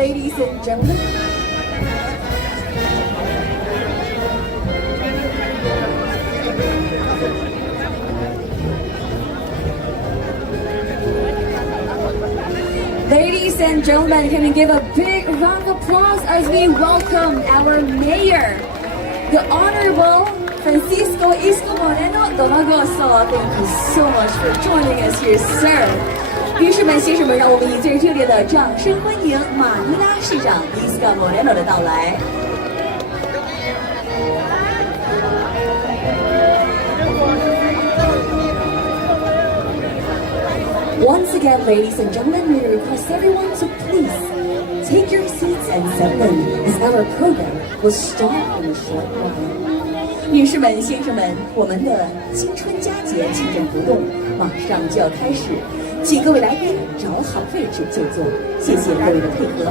Ladies and gentlemen, ladies and gentlemen, can we give a big round of applause as we welcome our mayor, the Honorable Francisco Isco Moreno Domagoso. Thank you so much for joining us here, sir. 女士们、先生们，让我们以最热烈的掌声欢迎马尼拉市长 Isco Moreno 的到来。Once again, ladies and gentlemen, we request everyone to please take your seats and settle in as our program will start in a short while. 女士们、先生们，我们的新春佳节庆典活动马上就要开始。请各位来宾找好位置就坐，谢谢各位的配合。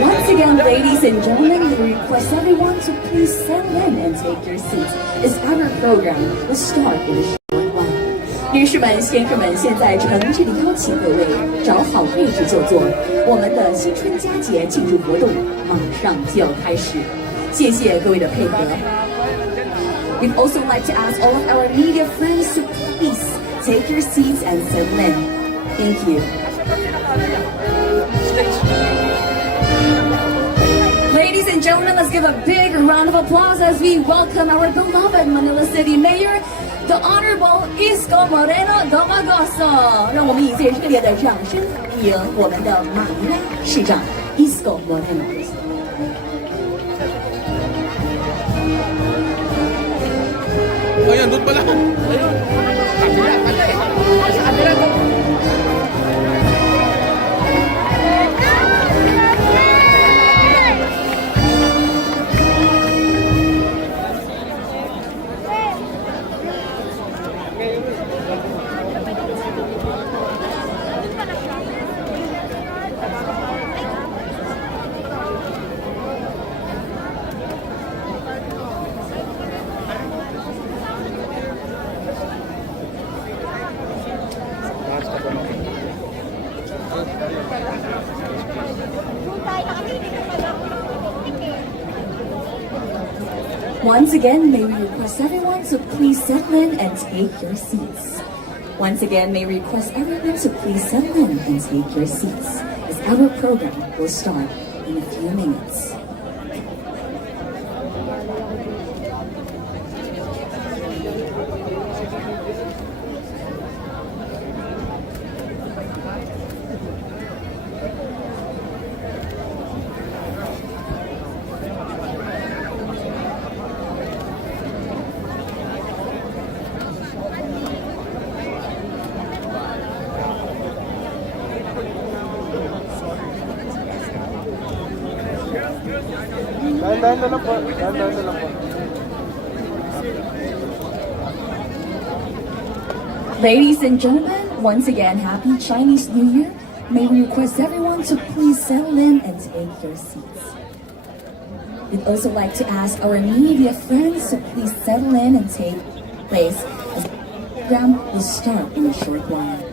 Once again, ladies and gentlemen, we request everyone to please settle in and take your seats as our program will start in a short while. 女士们、先生们，现在诚挚地邀请各位找好位置就坐，我们的新春佳节庆祝活动马上就要开始，谢谢各位的配合。We'd also like to ask all of our media friends to please take your seats and settle in. Thank you. Ladies and gentlemen, let's give a big round of applause as we welcome our beloved Manila City Mayor, the Honorable Isco Moreno Domagoso. 让我们以最热烈的掌声欢迎我们的马尼拉市长 Isco Moreno。Ayan, doon pala. Ayun. Sa kabila ko. Once again, may we request everyone to please settle in and take your seats. Once again, may we request everyone to please settle in and take your seats as our program will start in a few minutes. Dahan-dahan na lang po. Dahan-dahan na lang po. Ladies and gentlemen, Once again, happy Chinese New Year. May we request everyone to please settle in and take your seats. We'd also like to ask our media friends to please settle in and take place as the program will start in a short while.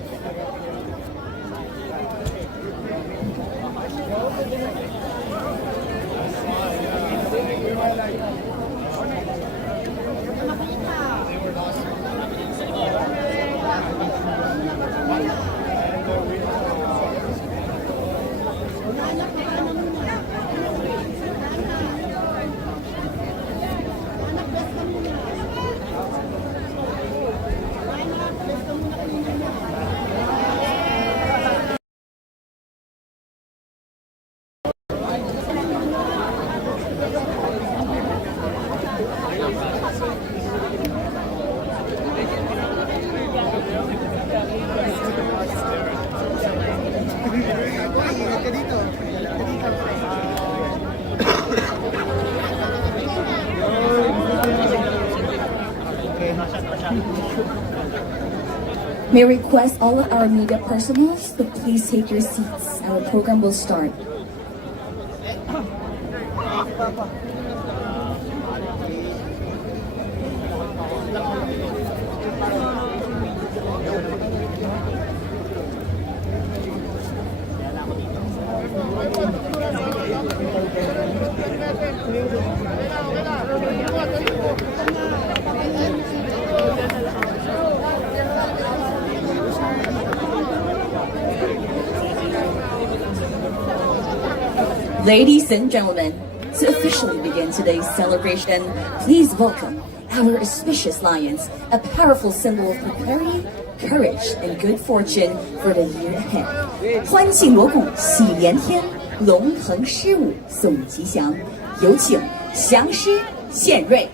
May I request all of our media personnel to please take your seats. Our program will start. Ladies and gentlemen, to officially begin today's celebration, please welcome our auspicious lions, a powerful symbol of prosperity, courage, and good fortune for the year ahead. 欢庆锣鼓喜连天，龙腾狮舞送吉祥。有请祥狮献瑞。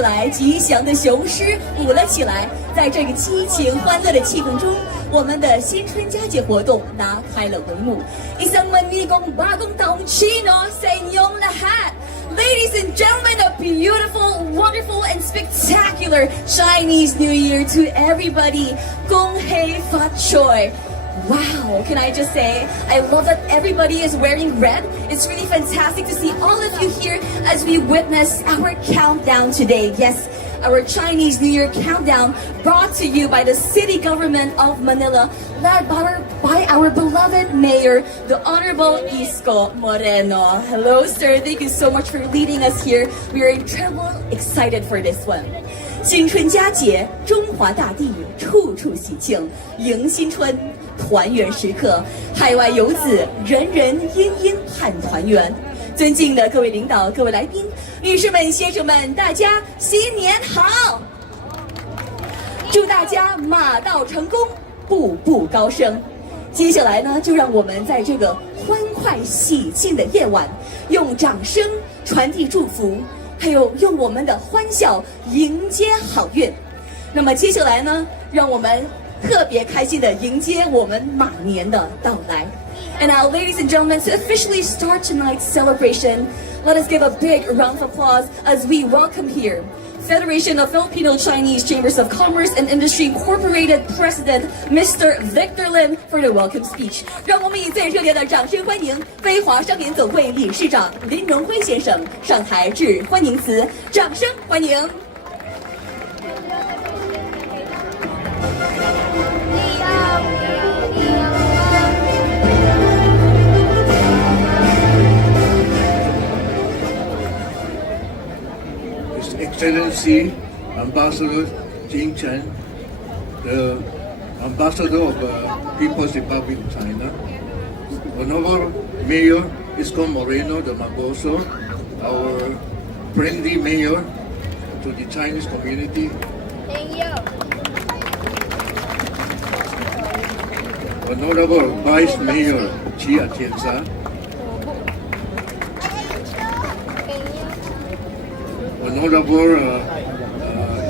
起来，吉祥的雄狮舞了起来。在这个激情欢乐的气氛中，我们的新春佳节活动拉开了帷幕。Isang manigong bagong taong Chino sa inyong lahat. Ladies and gentlemen, a beautiful, wonderful, and spectacular Chinese New Year to everybody. Gong Hei Fat Choi. Wow, can I just say, I love that everybody is wearing red. It's really fantastic to see all of you here as we witness our countdown today. Yes, our Chinese New Year countdown brought to you by the city government of Manila, led by our beloved mayor, the Honorable Isko Moreno. Hello, sir. Thank you so much for leading us here. We are incredibly excited for this one. 新春佳节，中华大地处处喜庆，迎新春，团圆时刻，海外游子人人殷殷盼团圆。尊敬的各位领导、各位来宾、女士们、先生们，大家新年好！祝大家马到成功，步步高升。接下来呢，就让我们在这个欢快喜庆的夜晚，用掌声传递祝福，还有用我们的欢笑迎接好运。那么接下来呢，让我们特别开心的迎接我们马年的到来。And now, ladies and gentlemen, to officially start tonight's celebration, let us give a big round of applause as we welcome here Federation of Filipino Chinese Chambers of Commerce and Industry Incorporated President Mr. Victor Lim for the welcome speech. 让我们以最热烈的掌声欢迎飞华商联总会理事长林荣辉先生上台致欢迎词，掌声欢迎。Excellency Ambassador Jing Chen, the Ambassador of People's Republic of China, Honorable Mayor Isko Moreno de Magoso, our friendly mayor to the Chinese community. Thank you. Honorable Vice Mayor Chi Atienza, Honorable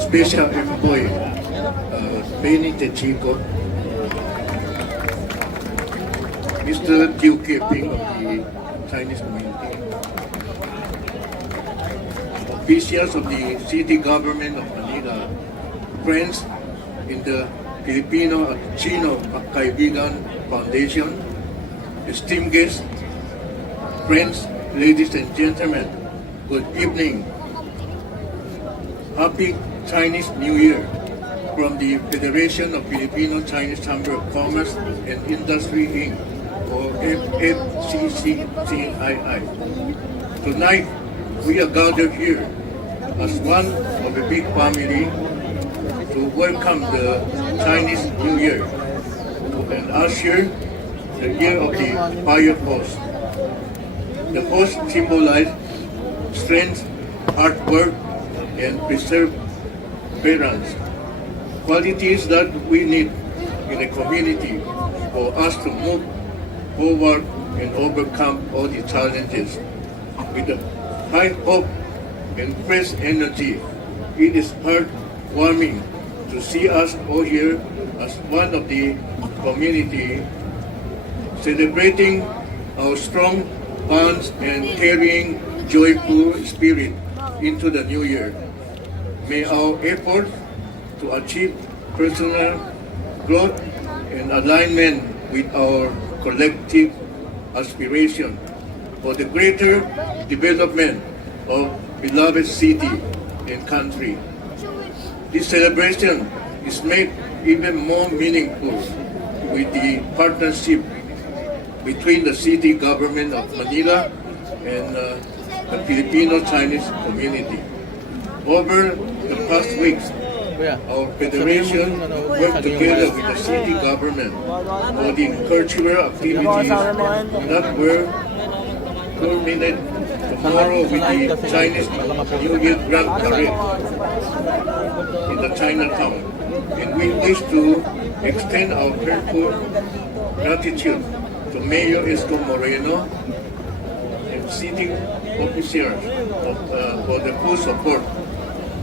Special Envoy Benny Techico, Mr. Liu Keping of the Chinese community, officials of the city government of Manila, friends in the Filipino at Chino Kaibigan Foundation, esteemed guests, friends, ladies and gentlemen, good evening. Happy Chinese New Year from the Federation of Filipino Chinese Chamber of Commerce and Industry Inc. or FFCCCII. Tonight, we are gathered here as one of a big family to welcome the Chinese New Year and usher the year of the fire horse. The horse symbolizes strength, hard work, and perseverance, qualities that we need in a community for us to move forward and overcome all the challenges. With a high hope and fresh energy, it is heartwarming to see us all here as one of the community, celebrating our strong bonds and carrying joyful spirit into the new year. May our efforts to achieve personal growth and alignment with our collective aspiration for the greater development of beloved city and country. This celebration is made even more meaningful with the partnership between the city government of Manila and the Filipino Chinese community. Over the past weeks, our federation worked together with the city government for the cultural activities that will culminate tomorrow with the Chinese New Year Grand Parade in the Chinatown. And we wish to extend our heartfelt gratitude to Mayor Isko Moreno and city officers for the full support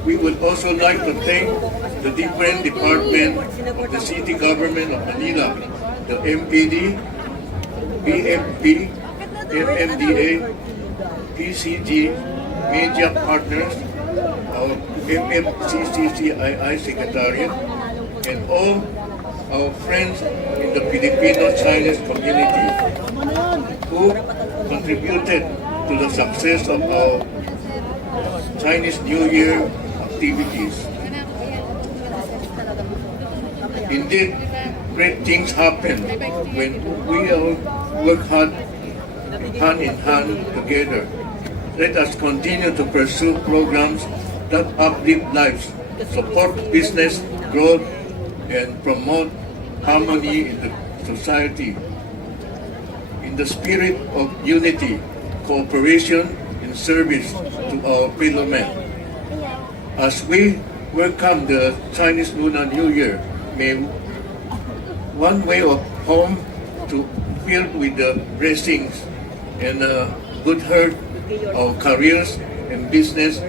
We would also like to thank the different departments of the city government of Manila, the MPD, BFP, MMDA, PCG, media partners, our MMCCCII Secretariat, and all our friends in the Filipino-Chinese community who contributed to the success of our Chinese New Year activities. Indeed, great things happen when we all work hard, hand in hand together. Let us continue to pursue programs that uplift lives, support business growth, and promote harmony in the society. In the spirit of unity, cooperation, and service to our fellow men. As we welcome the Chinese Lunar New Year, may one way of home to filled with the blessings and good health of careers and businesses,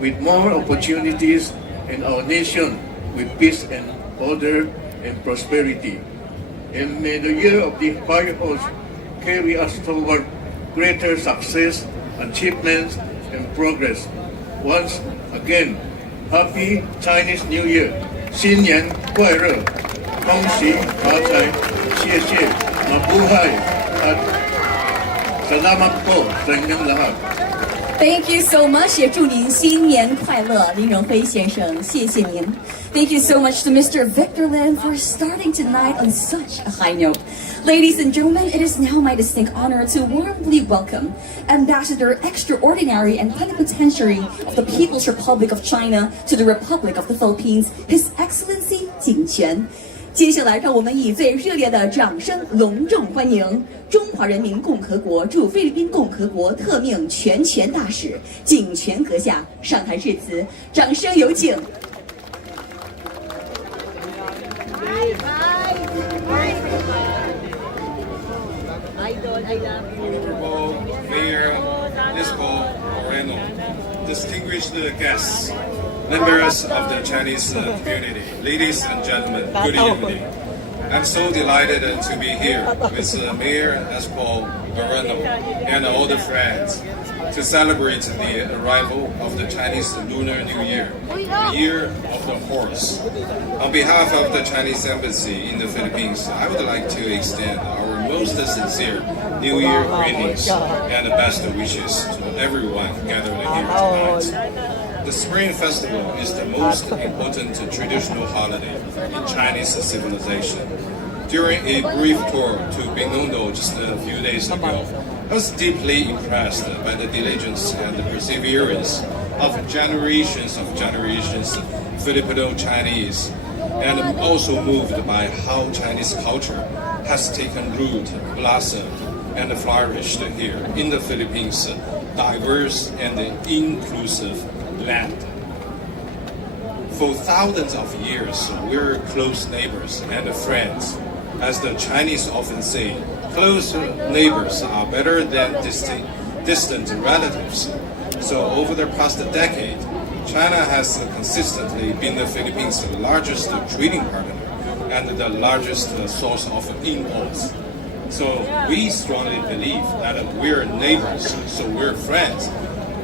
with more opportunities in our nation with peace and order and prosperity. And may the year of the fire horse carry us toward greater success, achievements, and progress. Once again, Happy Chinese New Year! 新年快乐! 恭喜发财! 谢谢! Mabuhay! At salamat po sa inyong lahat. Thank you so much. 也祝您新年快乐，林荣辉先生，谢谢您。Thank you so much to Mr. Victor Lin for starting tonight on such a high note. Ladies and gentlemen, it is now my distinct honor to warmly welcome Ambassador Extraordinary and Plenipotentiary of the People's Republic of China to the Republic of the Philippines, His Excellency 景全。接下来，让我们以最热烈的掌声隆重欢迎中华人民共和国驻菲律宾共和国特命全权大使景全阁下上台致辞，掌声有请。Honorable Mayor Nisco Moreno, distinguished guests, members of the Chinese community, ladies and gentlemen, good evening. I'm so delighted to be here with Mayor Espo Moreno and all the friends to celebrate the arrival of the Chinese Lunar New Year, the Year of the Horse. On behalf of the Chinese Embassy in the Philippines, I would like to extend our most sincere New Year greetings and best wishes to everyone gathered here tonight. The Spring Festival is the most important traditional holiday in Chinese civilization. During a brief tour to Binondo just a few days ago, I was deeply impressed by the diligence and the perseverance of generations Filipino Chinese, and I'm also moved by how Chinese culture has taken root, blossomed, and flourished here in the Philippines' diverse and inclusive land. For thousands of years, we're close neighbors and friends. As the Chinese often say, close neighbors are better than distant relatives. So over the past decade, China has consistently been the Philippines' largest trading partner and the largest source of imports. So we strongly believe that we're neighbors, so we're friends.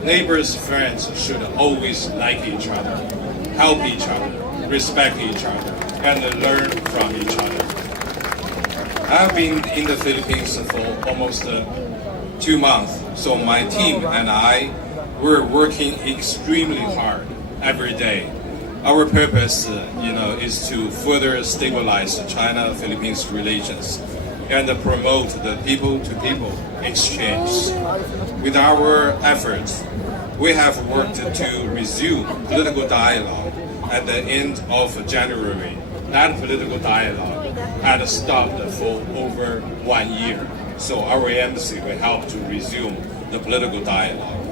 Neighbors, friends should always like each other, help each other, respect each other, and learn from each other. I've been in the Philippines for almost 2 months, so my team and I were working extremely hard every day. Our purpose, is to further stabilize China-Philippines relations and promote the people-to-people exchange. With our efforts, we have worked to resume political dialogue at the end of January. That political dialogue had stopped for over 1 year. So our embassy will help to resume the political dialogue.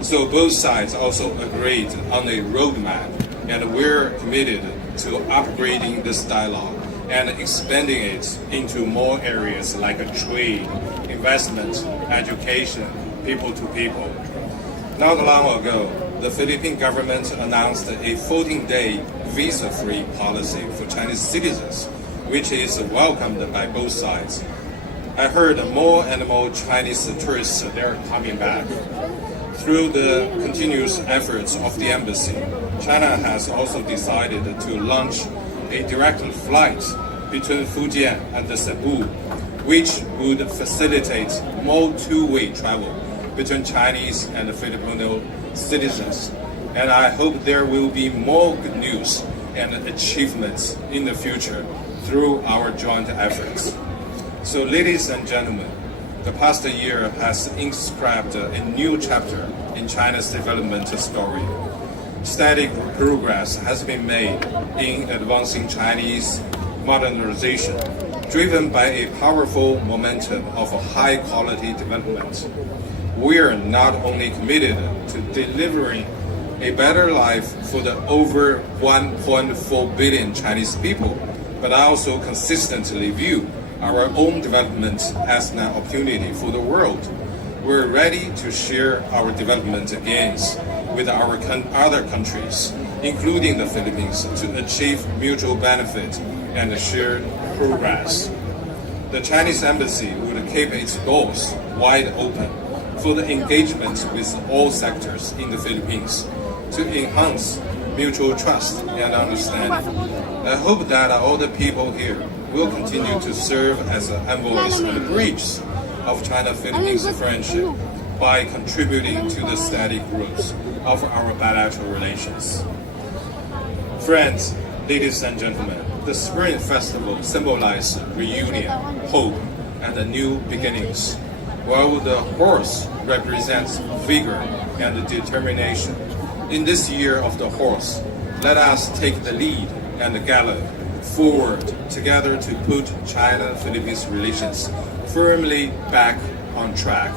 So both sides also agreed on a roadmap, and we're committed to upgrading this dialogue and expanding it into more areas like trade, investment, education, people to people. Not long ago, the Philippine government announced a 14-day visa-free policy for Chinese citizens, which is welcomed by both sides. I heard more and more Chinese tourists they're coming back. Through the continuous efforts of the embassy, China has also decided to launch a direct flight between Fujian and Cebu, which would facilitate more two-way travel between Chinese and Filipino citizens. And I hope there will be more good news and achievements in the future through our joint efforts. So, ladies and gentlemen, the past year has inscribed a new chapter in China's development story. Steady progress has been made in advancing Chinese modernization, driven by a powerful momentum of high-quality development. We are not only committed to delivering a better life for the over 1.4 billion Chinese people, but also consistently view our own development as an opportunity for the world. We're ready to share our development gains with our other countries, including the Philippines, to achieve mutual benefit and shared progress. The Chinese embassy would keep its doors wide open for the engagement with all sectors in the Philippines to enhance mutual trust and understanding. I hope that all the people here will continue to serve as envoys and bridges of China-Philippines friendship by contributing to the steady growth of our bilateral relations. Friends, ladies and gentlemen, the Spring Festival symbolizes reunion, hope, and new beginnings, while the horse represents vigor and determination. In this year of the horse, let us take the lead and gallop forward together to put China-Philippines relations firmly back on track.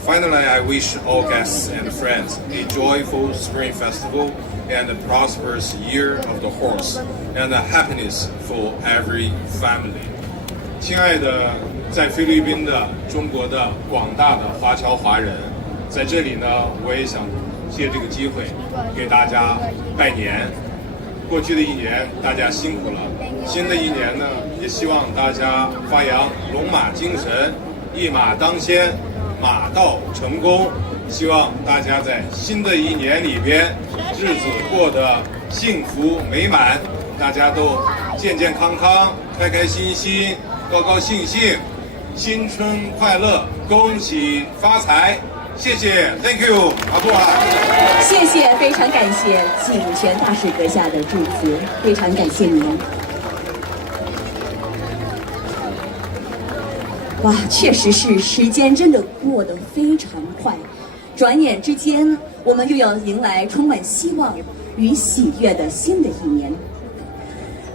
Finally, I wish all guests and friends a joyful Spring Festival and a prosperous Year of the Horse, and a happiness for every family. 亲爱的，在菲律宾的中国的广大的华侨华人，在这里呢，我也想借这个机会给大家拜年。过去的一年，大家辛苦了。新的一年呢，也希望大家发扬龙马精神，一马当先，马到成功。希望大家在新的一年里边，日子过得幸福美满，大家都健健康康、开开心心、高高兴兴，新春快乐，恭喜发财！谢谢 ，Thank you， 阿布啊！谢谢，非常感谢景泉大使阁下的祝福，非常感谢您。哇，确实是时间真的过得非常快，转眼之间我们又要迎来充满希望与喜悦的新的一年。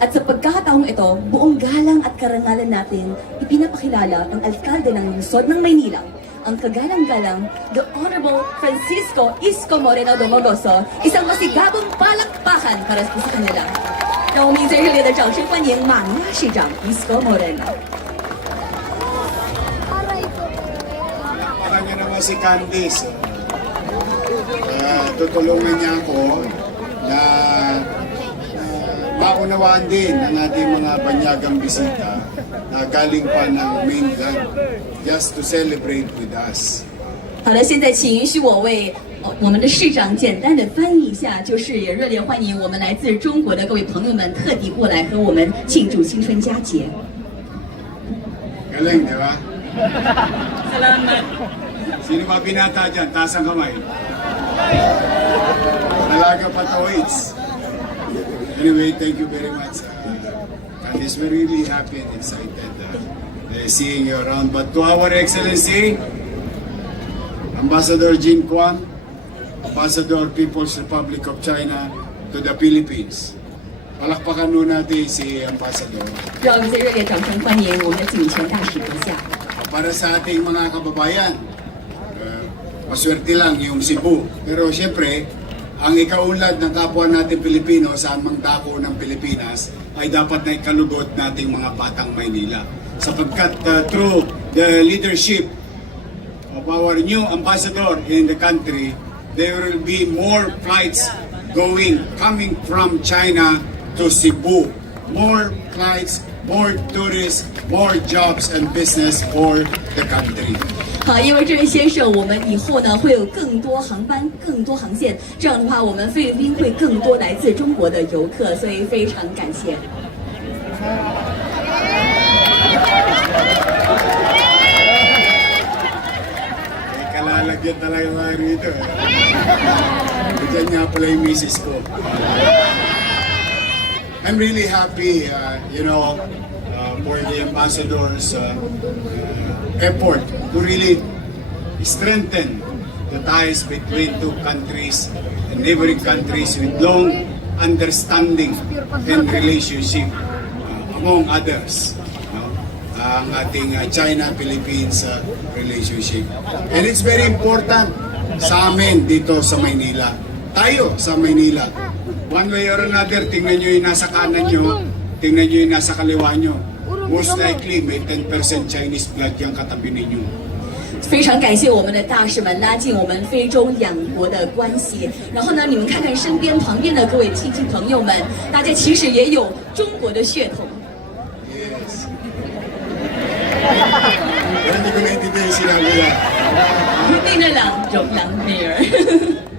At sa pagkakataong ito, buong galang at karangalan natin ipinapakilala ang alkalde ng lungsod ng Maynila, ang kagalang-galang The Honorable Francisco Isko Moreno Domogoso, isang masigabong palakpakan para sa kanila. 让我们以最热烈的掌声欢迎马尼拉市长 Isko Moreno。 Para niya naman si Candice, tutulungan niya ako na maunawaan din ang ating mga banyagang bisita na galing pa ng mainland just to celebrate with us. 好的，现在请允许我为我们的市长简单的翻译一下，就是也热烈欢迎我们来自中国的各位朋友们特地过来和我们庆祝新春佳节。 Galing, di ba? Sino ba binata dyan? Taas ang kamay. Malaga patawaits. Anyway, thank you very much. Candice, we're really happy and excited seeing you around. But to our Excellency, Ambassador Jin Kwang, Ambassador People's Republic of China to the Philippines. Palakpakan nun natin si Ambassador. 让我们再热烈掌声欢迎我们的景泉大使阁下。 Para sa ating mga kababayan, maswerte lang yung Cebu. Pero siyempre, ang ikaunlad ng kapwa natin Pilipino sa amang dako ng Pilipinas ay dapat na ikalugot nating mga batang Maynila. Sapagkat through the leadership of our new ambassador in the country, there will be more flights coming from China to Cebu. More flights, more tourists, more jobs and business for the country. 好，因为这位先生，我们以后呢会有更多航班、更多航线，这样的话，我们菲律宾会更多来自中国的游客，所以非常感谢。Kalalagyan talaga nga rito. Diyan nga pala yung misis ko. I'm really happy, for the ambassador's effort to really strengthen the ties between two countries and neighboring countries with long understanding and relationship among others. Ang ating China-Philippines relationship. And it's very important sa amin dito sa Maynila. Tayo sa Maynila. One way or another, tingnan nyo yung nasa kanan nyo, tingnan nyo yung nasa kaliwa nyo. Most likely, may 10% Chinese blood yung katabi ninyo. 非常感谢我们的大使们拉近我们非洲两国的关系。然后呢，你们看看身边旁边的各位亲戚朋友们，大家其实也有中国的血统。Yes. Pero hindi ko naintindihan yung sinabi yan. 定了两女儿。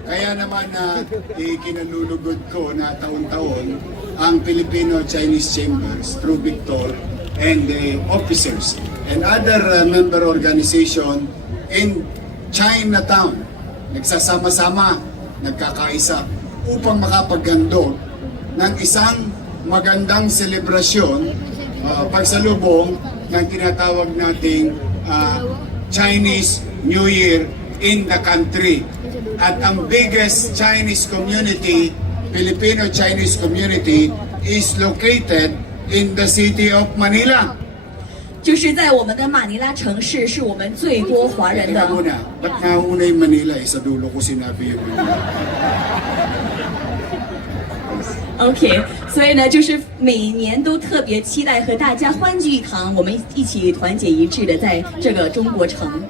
Kaya naman na ikinalulugod ko na taon-taon ang Filipino-Chinese Chambers through Victor and the officers and other member organization in Chinatown. Nagsasama-sama, nagkakaisa upang makapaghandog ng isang magandang selebrasyon, pagsalubong ng tinatawag nating Chinese New Year in the country. At ang biggest Chinese community, Filipino-Chinese community, is located in the city of Manila. 就是在我们的马尼拉城市，是我们最多华人的。 Teka muna, ba't nauna yung Manila? Sa dulo ko sinabi yung Manila. OK， 所以呢，就是每年都特别期待和大家欢聚一堂，我们一起团结一致的在这个中国城。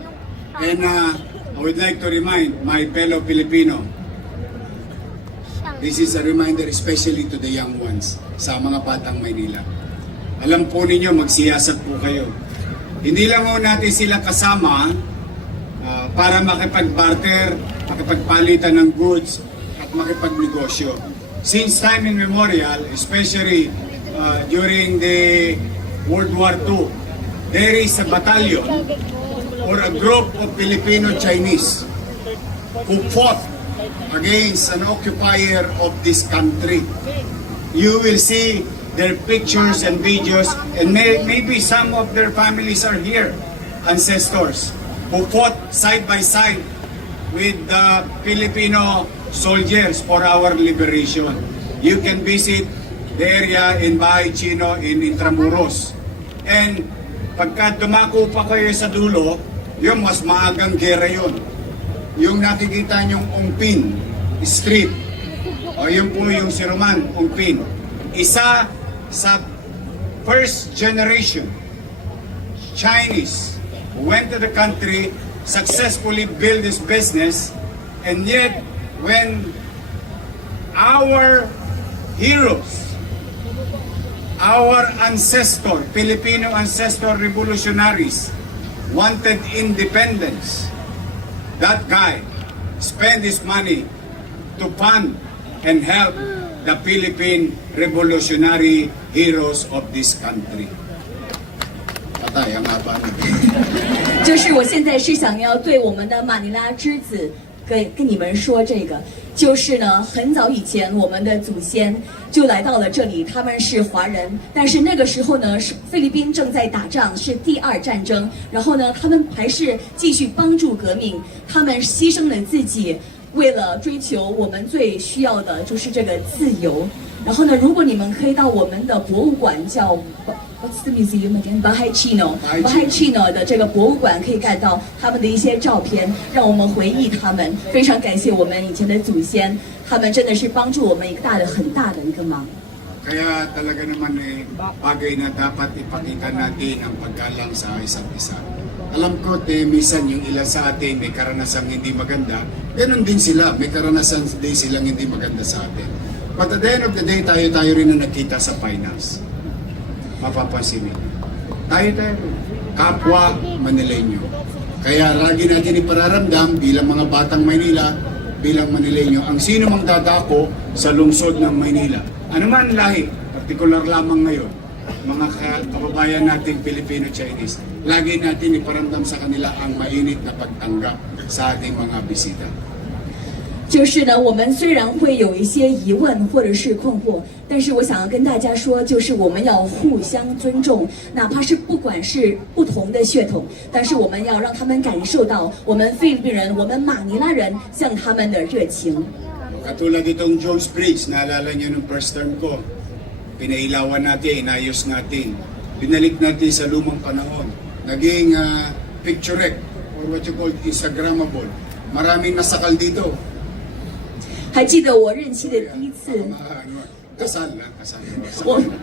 And I would like to remind my fellow Filipino, this is a reminder especially to the young ones, sa mga batang Maynila. Alam po ninyo, magsiyasat po kayo. Hindi lang ho natin sila kasama para makipag-barter, makipagpalitan ng goods, at makipagnegosyo. Since time immemorial, especially during the World War II, there is a battalion or a group of Filipino-Chinese who fought against an occupier of this country. You will see their pictures and videos, and maybe some of their families are here, ancestors, who fought side by side with the Filipino soldiers for our liberation. You can visit the area in Bahay Chino in Intramuros. And pagka dumako pa kayo sa dulo, yung mas maagang gera yun. Yung nakikita nyong Ongpin Street, o yun po yung si Roman Ongpin. Isa sa first generation Chinese who went to the country, successfully built this business, and yet when our heroes, our ancestor, Filipino ancestor revolutionaries wanted independence, that guy spent his money to fund and help the Philippine revolutionary heroes of this country. Patay ang haba na. 就是我现在是想要对我们的马尼拉之子跟你们说这个，就是呢，很早以前我们的祖先就来到了这里，他们是华人，但是那个时候呢，是菲律宾正在打仗，是第二战争，然后呢，他们还是继续帮助革命，他们牺牲了自己，为了追求我们最需要的就是这个自由。然后呢，如果你们可以到我们的博物馆叫 What's the museum again? Bahay Chino 的这个博物馆可以看到他们的一些照片，让我们回忆他们。非常感谢我们以前的祖先，他们真的是帮助我们一个很大的一个忙。 Kaya talaga naman bagay na dapat ipakita natin ang paggalang sa isa't isa. Alam ko, minsan yung ilan sa atin may karanasang hindi maganda, ganun din sila, may karanasan din silang hindi maganda sa atin. But at the end of the day, tayo rin na nakita sa finance. Mapapansin niyo. Tayo, kapwa Manileño. Kaya lagi natin ipararamdam bilang mga batang Maynila, bilang Manileño, ang sino mang dadako sa lungsod ng Maynila. Ano man lahi, partikular lamang ngayon, mga kababayan natin Filipino-Chinese, lagi natin iparamdam sa kanila ang mainit na pagtanggap sa ating mga bisita. 就是呢，我们虽然会有一些疑问或者是困惑，但是我想要跟大家说，就是我们要互相尊重，哪怕是不管是不同的血统，但是我们要让他们感受到我们菲律宾人、我们马尼拉人向他们的热情。 Katulad itong Jones Bridge, naalala niyo nung first term ko, pinailawan natin, inayos natin, binalik natin sa lumang panahon, naging picturette or what you call Instagrammable. Maraming nasakal dito. 还记得我任期的第一次， Kasal.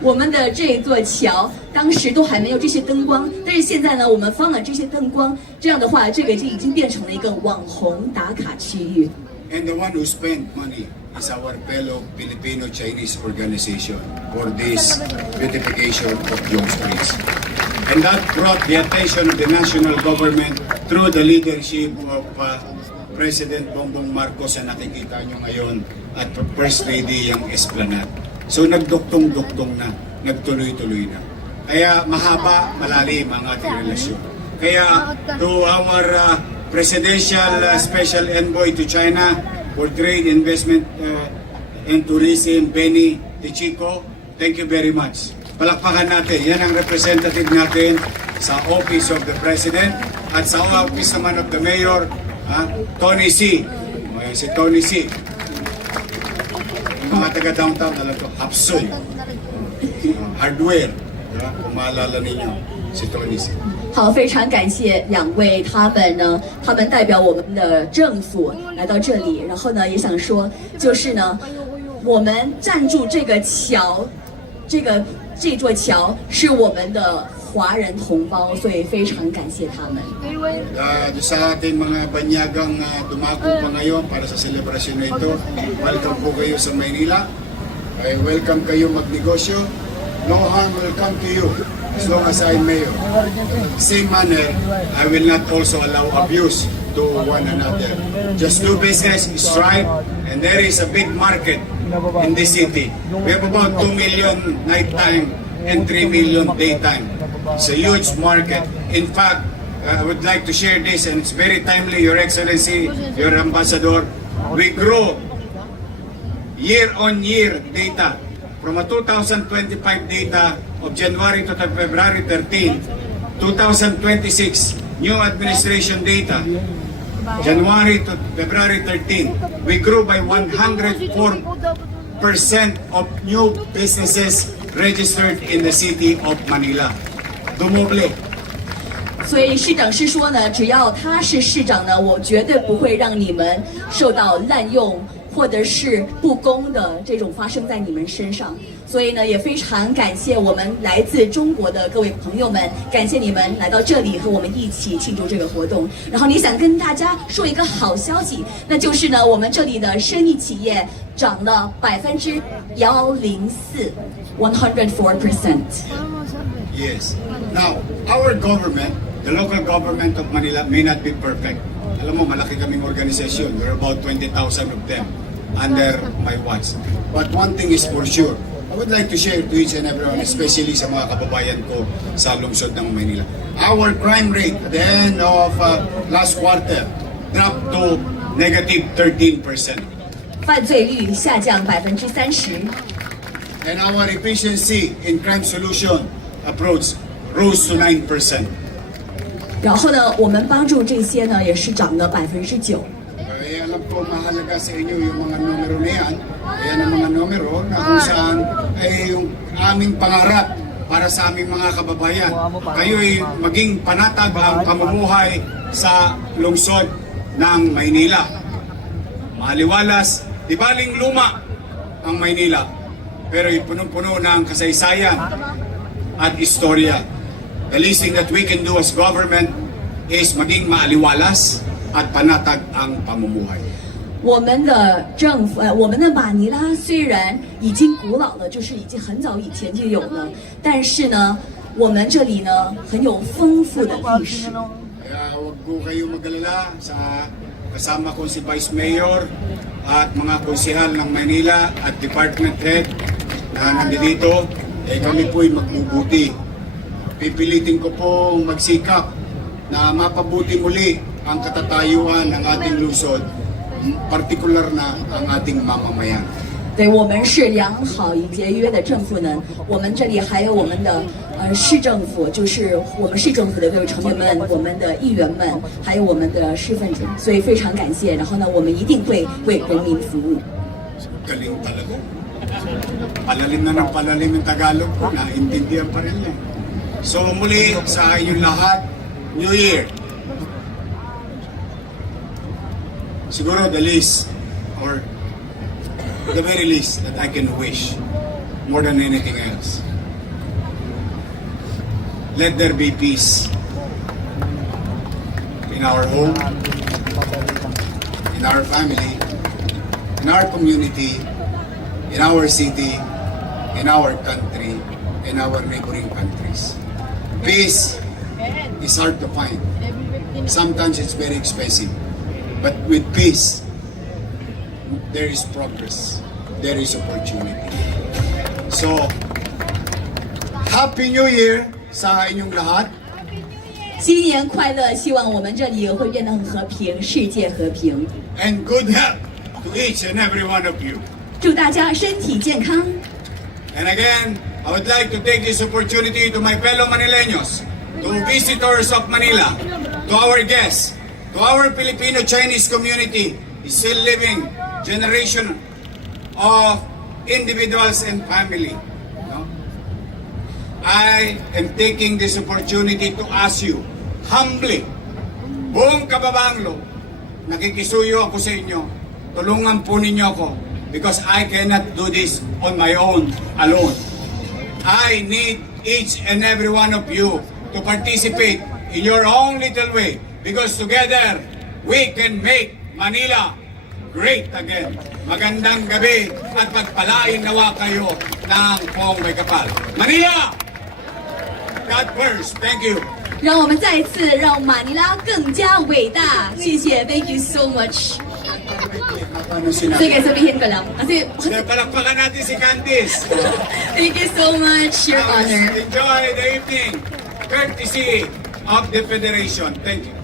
我们的这一座桥当时都还没有这些灯光，但是现在呢，我们放了这些灯光，这样的话，这个就已经变成了一个网红打卡区域。 And the one who spent money is our fellow Filipino-Chinese organization for this beautification of Jones Bridge. And that brought the attention of the national government through the leadership of President Bongbong Marcos na nakikita nyo ngayon at First Lady yung Esplanade. So nagduktong-duktong na, nagtuloy-tuloy na. Kaya mahaba, malalim ang ating relasyon. Kaya to our Presidential Special Envoy to China for Trade, Investment and Tourism, Benny Tichico, thank you very much. Palakpakan natin, yan ang representative natin sa Office of the President at sa Office naman of the Mayor, Tony C. Si Tony C. Yung mga taga-downtown, alam ko, Hapsoy. Hardware. Kung maalala ninyo, si Tony C. 好，非常感谢两位，他们呢，他们代表我们的政府来到这里，然后呢，也想说，就是呢，我们站住这个桥，这座桥是我们的华人同胞，所以非常感谢他们。 Sa ating mga banyagang dumako pa ngayon para sa selebrasyon na ito, welcome po kayo sa Maynila. Welcome kayo magnegosyo. No harm will come to you as long as I'm mayor. Same manner, I will not also allow abuse to one another. Just do business, strive, and there is a big market in this city. We have about 2 million nighttime and 3 million daytime. It's a huge market. In fact, I would like to share this, and it's very timely, Your Excellency, Your Ambassador. We grow year-on-year data from a 2025 data of January to February 13, 2026 new administration data, January to February 13, we grew by 104% of new businesses registered in the city of Manila. Dumoble. 所以市长是说呢，只要他是市长呢，我绝对不会让你们受到滥用或者是不公的这种发生在你们身上。所以呢，也非常感谢我们来自中国的各位朋友们，感谢你们来到这里和我们一起庆祝这个活动。然后也想跟大家说一个好消息，那就是呢，我们这里的生意企业涨了104%，104%。Yes. Now, our government, the local government of Manila may not be perfect. Alam mo, malaki kaming organisasyon. There are about 20,000 of them under my watch. But one thing is for sure, I would like to share to each and everyone, especially sa mga kababayan ko sa lungsod ng Manila. Our crime rate at the end of last quarter dropped to negative 13%. 犯罪率下降30%。 And our efficiency in crime solution approach rose to 9%. 然后呢，我们帮助这些呢，也是涨了9%。 Kaya alam ko mahalaga sa inyo yung mga numero na yan. Yan ang mga numero na kung saan ay yung aming pangarap para sa aming mga kababayan. Kayo ay maging panatag ang pamumuhay sa lungsod ng Maynila. Maliwalas, di baling luma ang Maynila, pero punong-puno ng kasaysayan at istorya. The least thing that we can do as government is maging maaliwalas at panatag ang pamumuhay. 我们的政府，我们的马尼拉虽然已经古老了，就是已经很早以前就有了，但是呢，我们这里呢很有丰富的历史。 Kaya huwag po kayo mag-alala sa kasama ko si Vice Mayor at mga konsehal ng Manila at Department Head na nandito. Kami po'y magbubuti. Pipilitin ko pong magsikap na mapabuti muli ang katatayuan ng ating lungsod, partikular na ang ating mamamayan. 对，我们是良好以节约的政府呢。我们这里还有我们的市政府，就是我们市政府的各位成员们、我们的议员们，还有我们的市分子，所以非常感谢。然后呢，我们一定会为人民服务。 Galing talaga. Palalim na ng palalim yung Tagalog ko, naintindihan pa rin yan. So muli sa inyong lahat, New Year. Siguro the least, or the very least that I can wish, more than anything else. Let there be peace in our home, in our family, in our community, in our city, in our country, in our neighboring countries. Peace is hard to find. Sometimes it's very expensive. But with peace, there is progress. There is opportunity. So, Happy New Year sa inyong lahat. 新年快乐！希望我们这里会变得很和平，世界和平。 And good health to each and every one of you. 祝大家身体健康。 And again, I would like to take this opportunity to my fellow Manileños, to visitors of Manila, to our guests, to our Filipino-Chinese community, is still living generation of individuals and family. No? I am taking this opportunity to ask you, humbly, buong kababanglo, nakikisuyo ako sa inyo, tulungan po ninyo ako, because I cannot do this on my own, alone. I need each and every one of you to participate in your own little way, because together we can make Manila great again. Magandang gabi at pagpalain nawa kayo ng poong may kapal. Manila! God first. Thank you. 让我们再一次让马尼拉更加伟大。谢谢 ，Thank you so much。 Ano sinabi? Sige, sabihin ko lang. Kasi, Palakpakan natin si Candice. thank you so much, Your Honor. Enjoy the evening. Courtesy of the Federation. Thank you.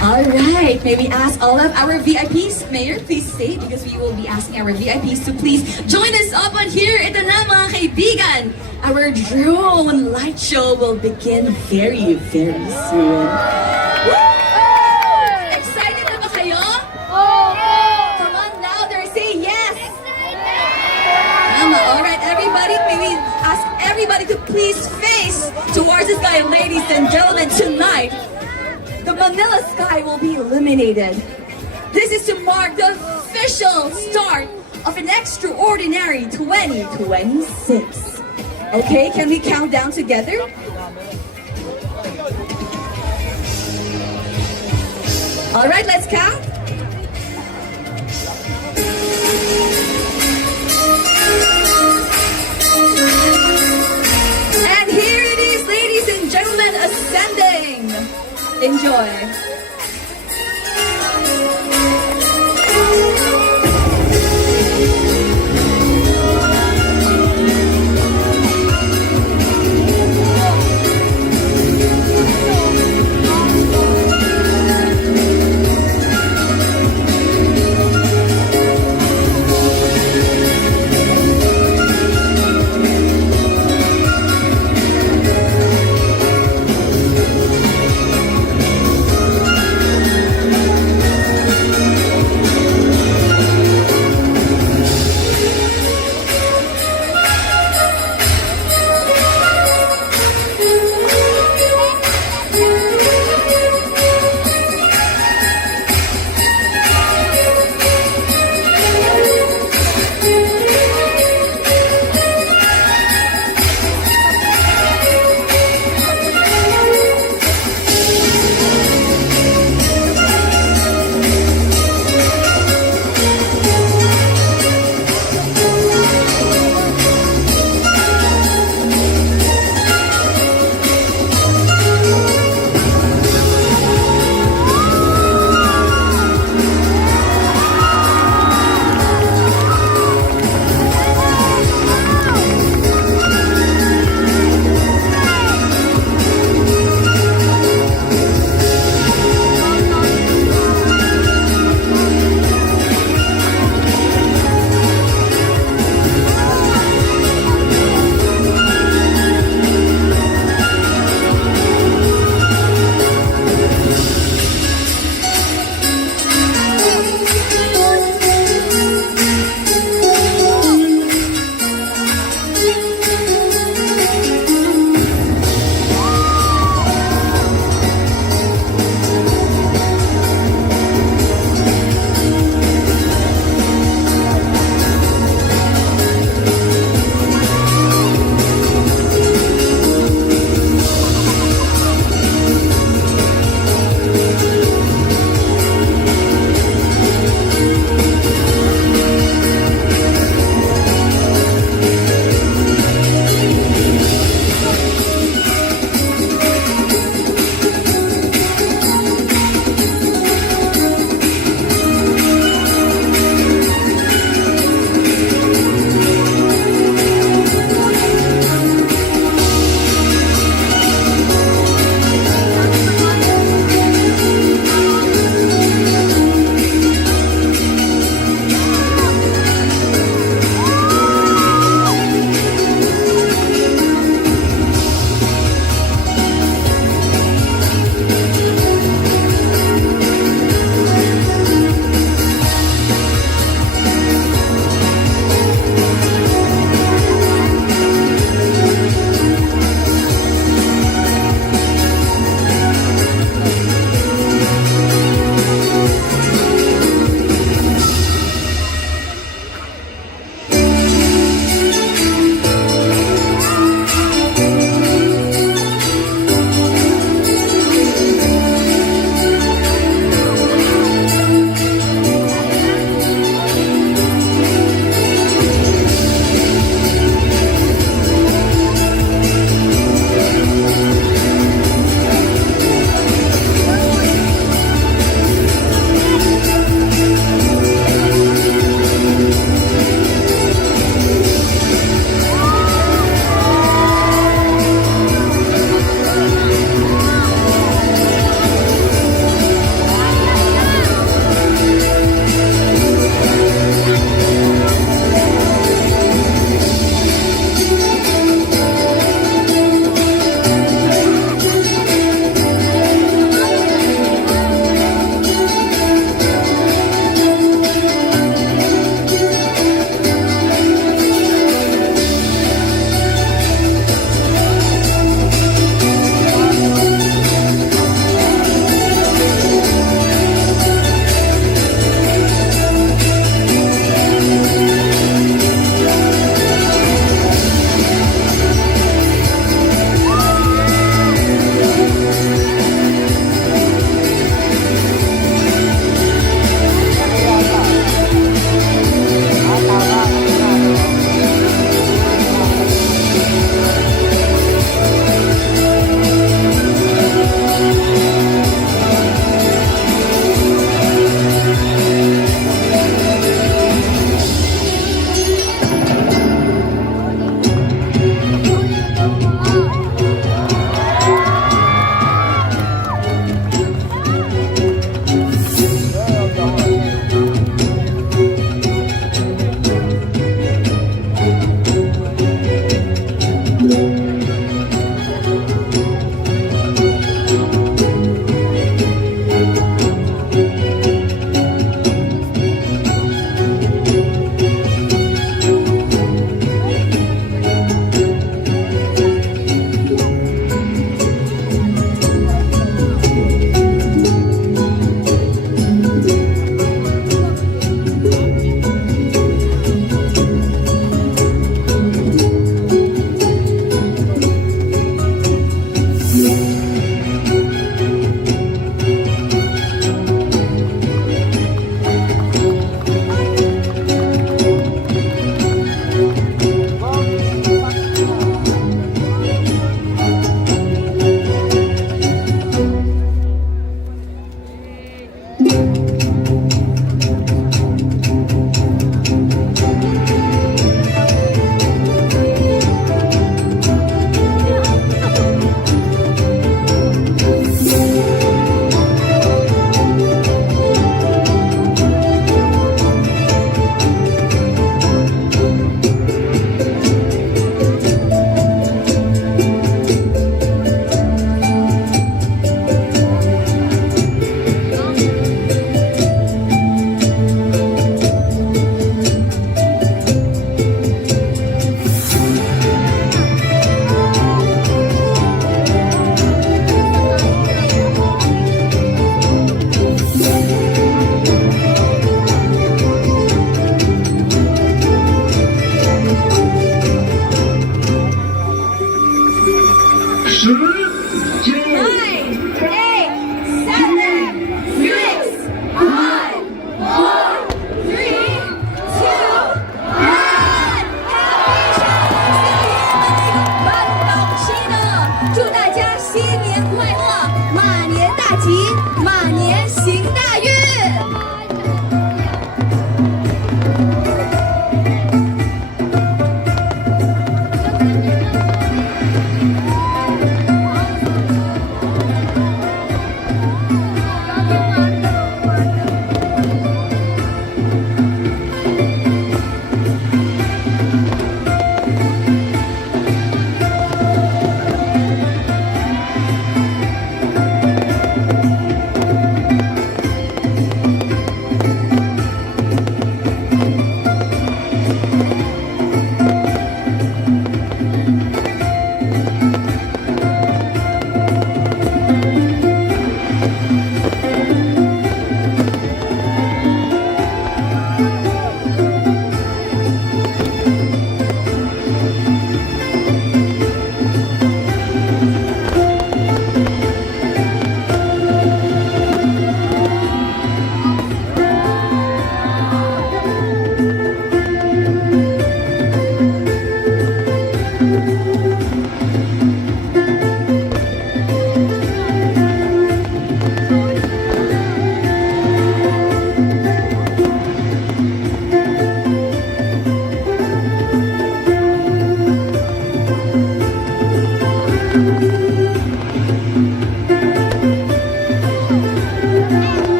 All right, may we ask all of our VIPs, Mayor, please stay because we will be asking our VIPs to please join us up on here. Ito na mga kaibigan. Our drone light show will begin very, very soon. Woo! Excited na ba kayo? Come on louder, say yes! All right, everybody, may we ask everybody to please face towards the sky, ladies and gentlemen, tonight. The Manila sky will be illuminated. This is to mark the official start of an extraordinary 2026. Okay, can we count down together? All right, let's count. And here it is, ladies and gentlemen, ascending. Enjoy.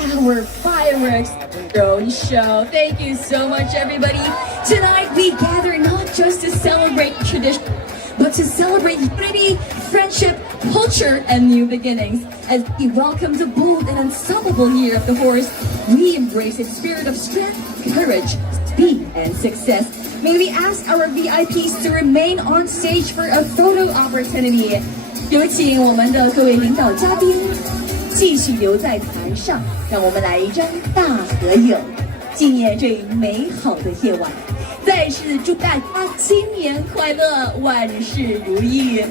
our fireworks drone show. Thank you so much, everybody. Tonight we gather not just to celebrate tradition, but to celebrate unity, friendship, culture, and new beginnings. As we welcome the bold and unstoppable year of the horse, we embrace its spirit of strength, courage, speed, and success. May we ask our VIPs to remain on stage for a photo opportunity. 有请我们的各位领导嘉宾继续留在台上，让我们来一张大合影，纪念这美好的夜晚。再次祝大家新年快乐，万事如意。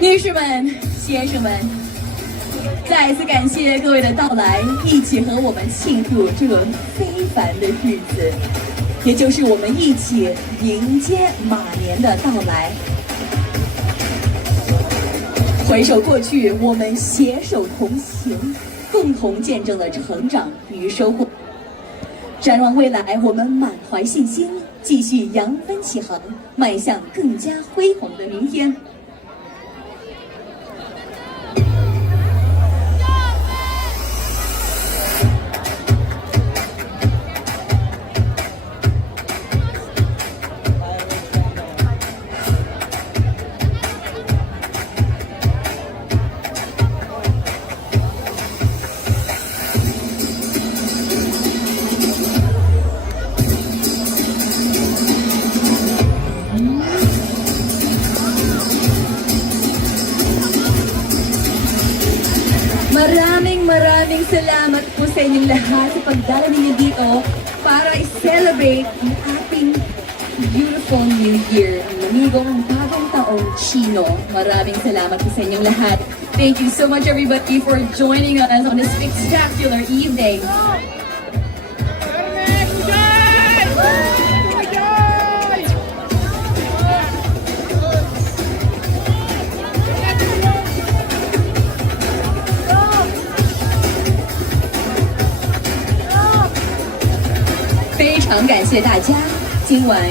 女士们、先生们，再次感谢各位的到来，一起和我们庆祝这非凡的日子，也就是我们一起迎接马年的到来。回首过去，我们携手同行，共同见证了成长与收获。展望未来，我们满怀信心，继续扬帆起航，迈向更加辉煌的明天。Maraming salamat po sa inyong lahat sa pagdala ninyo dito para i-celebrate ang ating beautiful New Year, ang lamigong bagong taong Chino. Maraming salamat po sa inyong lahat. Thank you so much everybody for joining us on this spectacular evening. Thank 非常感谢大家，今晚。